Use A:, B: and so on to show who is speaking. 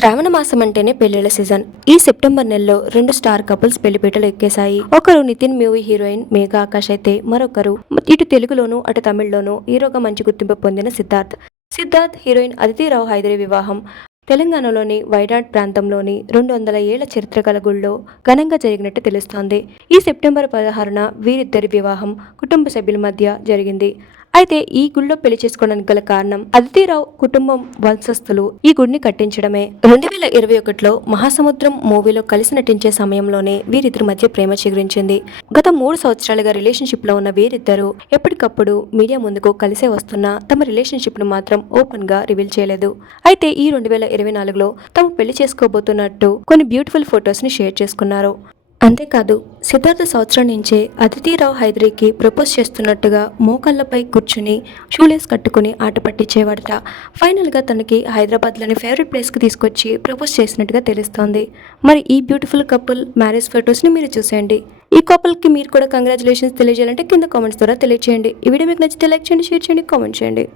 A: శ్రావణ మాసం అంటేనే పెళ్ళిళ్ళ సీజన్. ఈ సెప్టెంబర్ నెలలో రెండు స్టార్ కపుల్స్ పెళ్ళిపీటలు ఎక్కేశాయి. ఒకరు నితిన్ మూవీ హీరోయిన్ మేఘా ఆకాష్ అయితే మరొకరు. ఇటు తెలుగులోను అటు తమిళ్ళోను హీరోగా మంచి గుర్తింపు పొందిన సిద్ధార్థ్. సిద్ధార్థ్ హీరోయిన్ అదితిరావు హైదరి వివాహం. తెలంగాణలోని వైనాడ్ ప్రాంతంలోని రెండు వందల ఏళ్ళ చరిత్ర గల గుళ్ళో ఘనంగా జరిగినట్టు తెలుస్తోంది. ఈ సెప్టెంబర్ పదహారున వీరిద్దరి వివాహం కుటుంబ సభ్యుల మధ్య జరిగింది. అయితే ఈ గుళ్ళో పెళ్ళి చేసుకోవడానికి గల కారణం అదితిరావు కుటుంబం వంశస్థులు ఈ గుడిని కట్టించడమే. రెండు వేల ఇరవై ఒకటిలో మహాసముద్రం మూవీలో కలిసి నటించే సమయంలోనే వీరిద్దరి మధ్య ప్రేమ చిగురించింది. గత మూడు సంవత్సరాలుగా రిలేషన్షిప్లో ఉన్న వీరిద్దరూ ఎప్పటికప్పుడు మీడియా ముందుకు కలిసే వస్తున్నా తమ రిలేషన్షిప్ను మాత్రం ఓపెన్గా రివీల్ చేయలేదు. అయితే ఈ రెండు వేల ఇరవై నాలుగులో తాము పెళ్ళి చేసుకోబోతున్నట్టు కొన్ని బ్యూటిఫుల్ ఫొటోస్ని షేర్ చేసుకున్నారు. అంతేకాదు సిద్ధార్థ సంవత్సరం నుంచే అదితిరావు హైదరీకి ప్రపోజ్ చేస్తున్నట్టుగా మోకాళ్ళపై కూర్చుని షూలేస్ కట్టుకుని ఆట పట్టించేవాడట. ఫైనల్గా తనకి హైదరాబాద్లోని ఫేవరెట్ ప్లేస్కి తీసుకొచ్చి ప్రపోజ్ చేసినట్టుగా తెలుస్తోంది. మరి ఈ బ్యూటిఫుల్ కపుల్ మ్యారేజ్ ఫొటోస్ని మీరు చూసేయండి. ఈ కపుల్కి మీరు కూడా కంగ్రాచులేషన్స్ తెలియజేయాలంటే కింద కామెంట్స్ ద్వారా తెలియజేయండి ఈ వీడియో మీకు నచ్చితే లైక్ చేయండి షేర్ చేయండి కామెంట్ చేయండి.